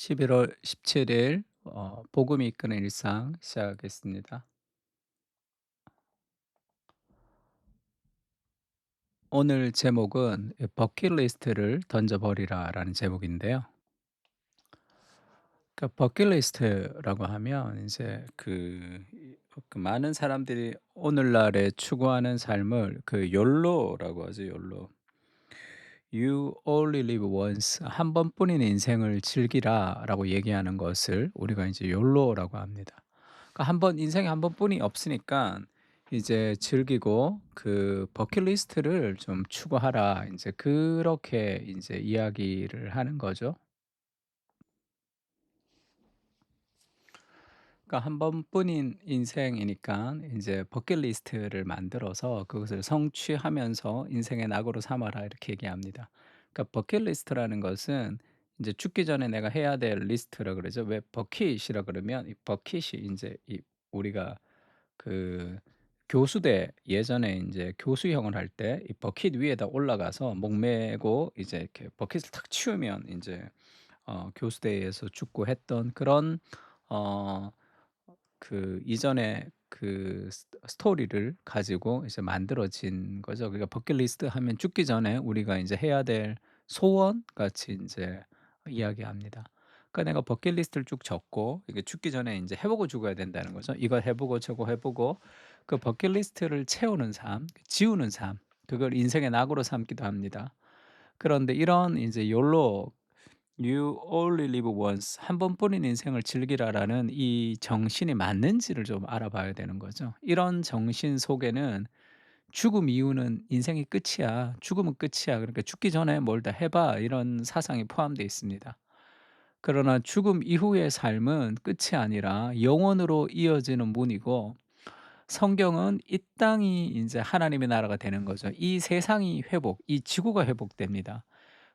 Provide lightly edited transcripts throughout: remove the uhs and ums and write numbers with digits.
11월 17일 복음이 이끄는 일상 시작하겠습니다. 오늘 제목은 버킷리스트를 던져버리라라는 제목인데요. 그러니까 버킷리스트라고 하면 이제 그 많은 사람들이 오늘날에 추구하는 삶을 그 욜로라고 하죠, 욜로. You only live once. 한 번뿐인 인생을 즐기라라고 얘기하는 것을 우리가 이제 욜로라고 합니다. 그러니까 한 번 인생에 한 번뿐이 없으니까 이제 즐기고 그 버킷리스트를 좀 추구하라. 이제 그렇게 이제 이야기를 하는 거죠. 그러니까 한 번뿐인 인생이니까 이제 버킷리스트를 만들어서 그것을 성취하면서 인생의 낙으로 삼아라 이렇게 얘기합니다. 그러니까 버킷리스트라는 것은 이제 죽기 전에 내가 해야 될 리스트라 그러죠. 왜 버킷이라 그러면 이 버킷이 이제 이 우리가 그 교수대 예전에 이제 교수형을 할 때 이 버킷 위에다 올라가서 목매고 이제 이렇게 버킷을 탁 치우면 이제 교수대에서 죽고 했던 그런 어 그 이전에 그 스토리를 가지고 이제 만들어진 거죠. 그러니까 버킷리스트 하면 죽기 전에 우리가 인제 해야 될 소원 같이 인제 이야기합니다. 그러니까 내가 버킷리스트를 쭉 적고 이게 죽기 전에 인제 해 보고 죽어야 된다는 거죠. 이거 해 보고 저거 해 보고 그 버킷리스트를 채우는 삶, 지우는 삶, 그걸 인생의 낙으로 삼기도 합니다. 그런데 이런 인제 욜로 You only live once. 한 번뿐인 인생을 즐기라라는 이 정신이 맞는지를 좀 알아봐야 되는 거죠. 이런 정신 속에는 죽음 이후는 인생이 끝이야. 죽음은 끝이야. 그러니까 죽기 전에 뭘 다 해봐. 이런 사상이 포함되어 있습니다. 그러나 죽음 이후의 삶은 끝이 아니라 영원으로 이어지는 문이고 성경은 이 땅이 이제 하나님의 나라가 되는 거죠. 이 세상이 이 지구가 회복됩니다.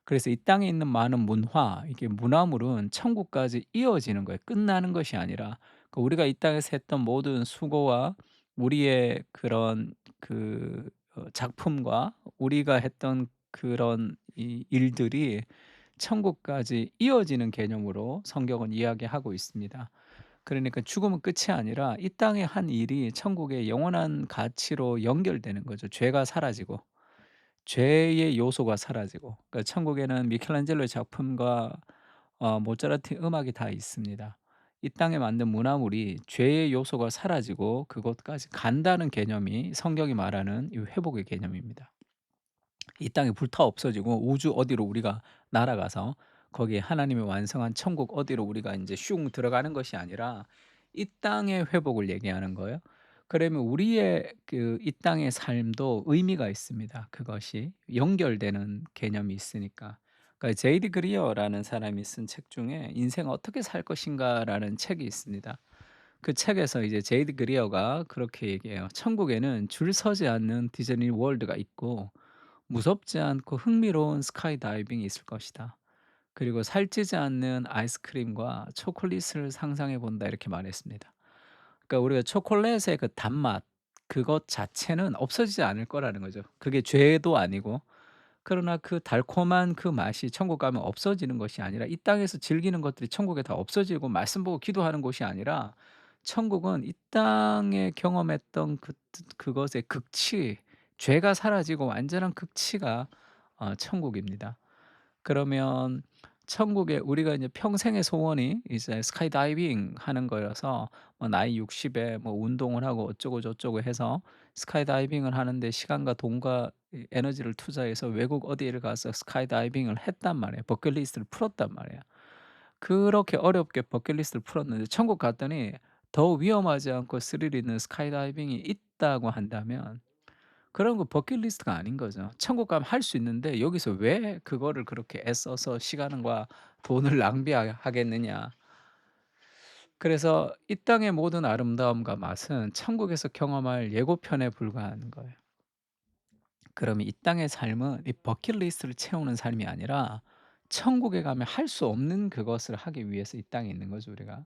그래서 이 땅에 있는 많은 문화, 이게 문화물은 천국까지 이어지는 거예요. 끝나는 것이 아니라 우리가 이 땅에서 했던 모든 수고와 우리의 그런 작품과 우리가 했던 그런 이 일들이 천국까지 이어지는 개념으로 성경은 이야기하고 있습니다. 그러니까 죽음은 끝이 아니라 이 땅의 한 일이 천국의 영원한 가치로 연결되는 거죠. 죄가 사라지고. 죄의 요소가 사라지고 그러니까 천국에는 미켈란젤로의 작품과 모차르트의 음악이 다 있습니다. 이 땅에 만든 문화물이 죄의 요소가 사라지고 그곳까지 간다는 개념이 성경이 말하는 이 회복의 개념입니다. 이 땅이 불타 없어지고 우주 어디로 우리가 날아가서 거기에 하나님이 완성한 천국 어디로 우리가 인제 슝 들어가는 것이 아니라 이 땅의 회복을 얘기하는 거예요. 그러면 우리의 이 땅의 삶도 의미가 있습니다. 그것이 연결되는 개념이 있으니까. 그러니까 제이디 그리어라는 사람이 쓴 책 중에 '인생 어떻게 살 것인가.'라는 책이 있습니다. 그 책에서 이제 제이디 그리어가 그렇게 얘기해요. "천국에는 줄 서지 않는 디즈니 월드가 있고 무섭지 않고 흥미로운 스카이 다이빙이 있을 것이다. 그리고 살찌지 않는 아이스크림과 초콜릿을 상상해 본다." 이렇게 말했습니다. 그러니까 우리가 초콜릿의 그 단맛 그것 자체는 없어지지 않을 거라는 거죠. 그게 죄도 아니고. 그러나 그 달콤한 그 맛이 천국 가면 없어지는 것이 아니라 이 땅에서 즐기는 것들이 천국에 다 없어지고 말씀 보고 기도하는 곳이 아니라 천국은 이 땅에 경험했던 그것의 극치, 죄가 사라지고 완전한 극치가 천국입니다. 그러면 천국에 우리가 이제 평생의 소원이 이제 스카이 다이빙 하는 거여서 뭐 나이 60에 뭐 운동을 하고 어쩌고 저쩌고 해서 스카이 다이빙을 하는데 시간과 돈과 이 에너지를 투자해서 외국 어디를 가서 스카이 다이빙을 했단 말이에요. 버킷리스트를 풀었단 말이에요. 그렇게 어렵게 버킷리스트를 풀었는데 천국 갔더니 더 위험하지 않고 스릴 있는 스카이 다이빙이 있다고 한다면 그런 거 버킷리스트가 아닌 거죠. 천국 가면 할 수 있는데 여기서 왜 그거를 그렇게 애써서 시간과 돈을 낭비하겠느냐. 그래서 이 땅의 모든 아름다움과 맛은 천국에서 경험할 예고편에 불과한 거예요. 그러면 이 땅의 삶은 이 버킷리스트를 채우는 삶이 아니라 천국에 가면 할 수 없는 그것을 하기 위해서 이 땅에 있는 거죠, 우리가.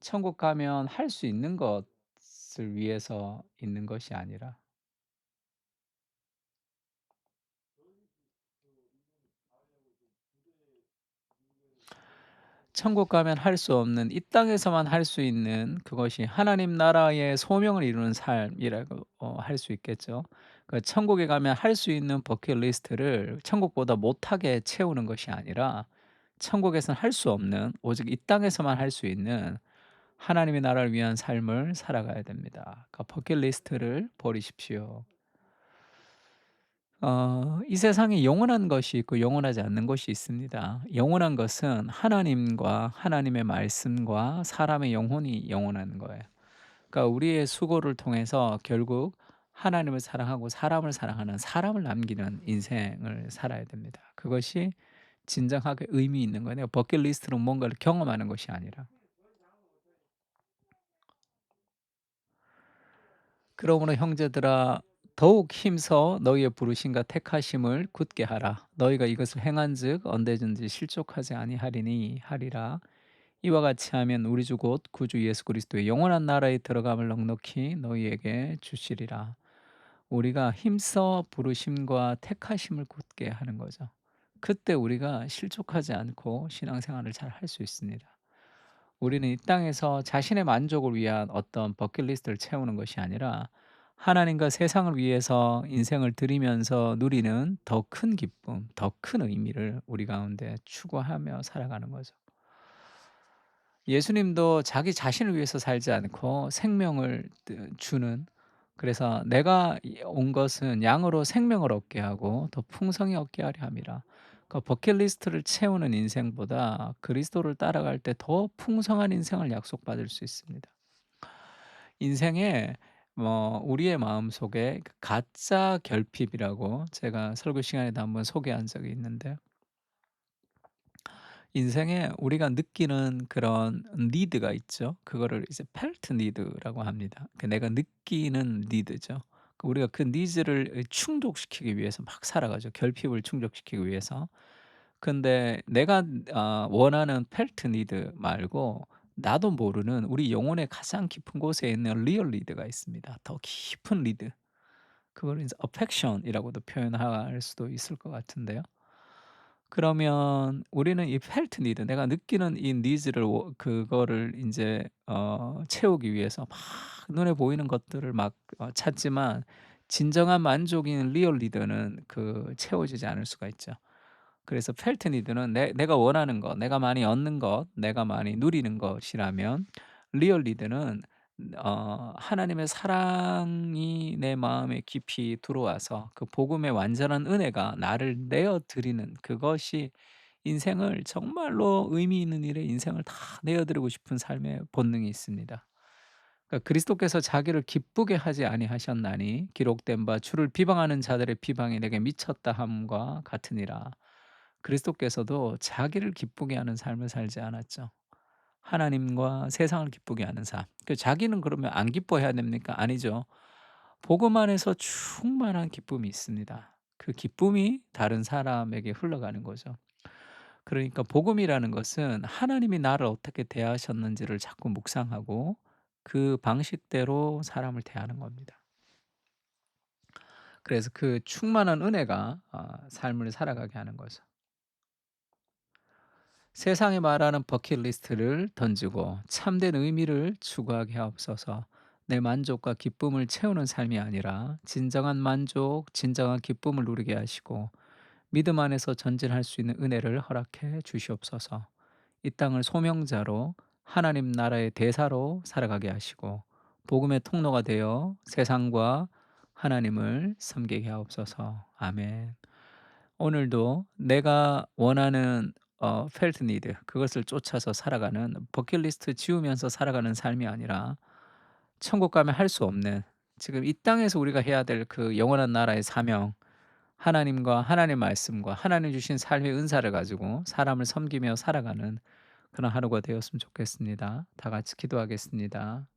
천국 가면 할 수 있는 것을 위해서 있는 것이 아니라. 천국 가면 할 수 없는 이 땅에서만 할 수 있는 그것이 하나님 나라의 소명을 이루는 삶이라고 할 수 있겠죠. 천국에 가면 할 수 있는 버킷리스트를 천국보다 못하게 채우는 것이 아니라 천국에서는 할 수 없는 오직 이 땅에서만 할 수 있는 하나님의 나라를 위한 삶을 살아가야 됩니다. 버킷리스트를 버리십시오. 이 세상에 영원한 것이 있고 영원하지 않는 것이 있습니다. 영원한 것은 하나님과 하나님의 말씀과 사람의 영혼이 영원한 거예요. 우리의 수고를 통해서 결국 하나님을 사랑하고 사람을 사랑하는 사람을 남기는 인생을 살아야 됩니다. 그것이 진정하게 의미 있는 거예요. 버킷리스트는 뭔가를 경험하는 것이 아니라. 그러므로 형제들아 더욱 힘써 너희의 부르심과 택하심을 굳게 하라. 너희가 이것을 행한즉 언제든지 실족하지 아니하리니 하리라. 이와 같이 하면 우리 주 곧 구주 예수 그리스도의 영원한 나라에 들어감을 넉넉히 너희에게 주시리라. 우리가 힘써 부르심과 택하심을 굳게 하는 거죠. 그때 우리가 실족하지 않고 신앙생활을 잘 할 수 있습니다. 우리는 이 땅에서 자신의 만족을 위한 어떤 버킷리스트를 채우는 것이 아니라 하나님과 세상을 위해서 인생을 드리면서 누리는 더 큰 기쁨, 더 큰 의미를 우리 가운데 추구하며 살아가는 거죠. 예수님도 자기 자신을 위해서 살지 않고 생명을 주는, 그래서 내가 온 것은 양으로 생명을 얻게 하고 더 풍성히 얻게 하려 함이라. 버킷리스트를 채우는 인생보다 그리스도를 따라갈 때 더 풍성한 인생을 약속받을 수 있습니다. 인생에 우리의 마음속에 가짜 결핍이라고 제가 설교 시간에도 한번 소개한 적이 있는데, 인생에 우리가 느끼는 그런 니드가 있죠. 그거를 이제 펠트 니드라고 합니다. 내가 느끼는 니드죠. 우리가 그 니즈를 충족시키기 위해서 막 살아가죠. 결핍을 충족시키기 위해서. 근데 내가 원하는 펠트 니드 말고 나도 모르는 우리 영혼의 가장 깊은 곳에 있는 리얼 리드가 있습니다. 더 깊은 리드. 그걸 이제 어펙션이라고도 표현할 수도 있을 것 같은데요. 그러면 우리는 이 펠트 니드, 내가 느끼는 이 니즈를 그거를 인제 채우기 위해서 막 눈에 보이는 것들을 막 찾지만 진정한 만족인 리얼 니드는 채워지지 않을 수가 있죠. 그래서 펠트 니드는 내가 원하는 것, 내가 많이 얻는 것, 내가 많이 누리는 것이라면, 리얼 니드는 하나님의 사랑이 내 마음에 깊이 들어와서 그 복음의 완전한 은혜가 나를 내어 드리는 그것이, 인생을 정말로 의미 있는 일에 인생을 다 내어 드리고 싶은 삶의 본능이 있습니다. 그리스도께서 자기를 기쁘게 하지 아니하셨나니 기록된 바 주를 비방하는 자들의 비방이 내게 미쳤다 함과 같으니라. 그리스도께서도 자기를 기쁘게 하는 삶을 살지 않았죠. 하나님과 세상을 기쁘게 하는 삶. 자기는 그러면 안 기뻐해야 됩니까? 아니죠. 복음 안에서 충만한 기쁨이 있습니다. 그 기쁨이 다른 사람에게 흘러가는 거죠. 그러니까 복음이라는 것은 하나님이 나를 어떻게 대하셨는지를 자꾸 묵상하고 그 방식대로 사람을 대하는 겁니다. 그래서 그 충만한 은혜가 삶을 살아가게 하는 거죠. 세상이 말하는 버킷리스트를 던지고 참된 의미를 추구하게 하옵소서. 내 만족과 기쁨을 채우는 삶이 아니라 진정한 만족, 진정한 기쁨을 누리게 하시고 믿음 안에서 전진할 수 있는 은혜를 허락해 주시옵소서. 이 땅을 소명자로 하나님 나라의 대사로 살아가게 하시고 복음의 통로가 되어 세상과 하나님을 섬기게 하옵소서. 아멘. 오늘도 내가 원하는 펠트 니드, 그것을 쫓아서 살아가는, 버킷리스트 지우면서 살아가는 삶이 아니라 천국 가면 할 수 없는, 지금 이 땅에서 우리가 해야 될 그 영원한 나라의 사명, 하나님과 하나님 말씀과 하나님 주신 삶의 은사를 가지고 사람을 섬기며 살아가는 그런 하루가 되었으면 좋겠습니다. 다 같이 기도하겠습니다.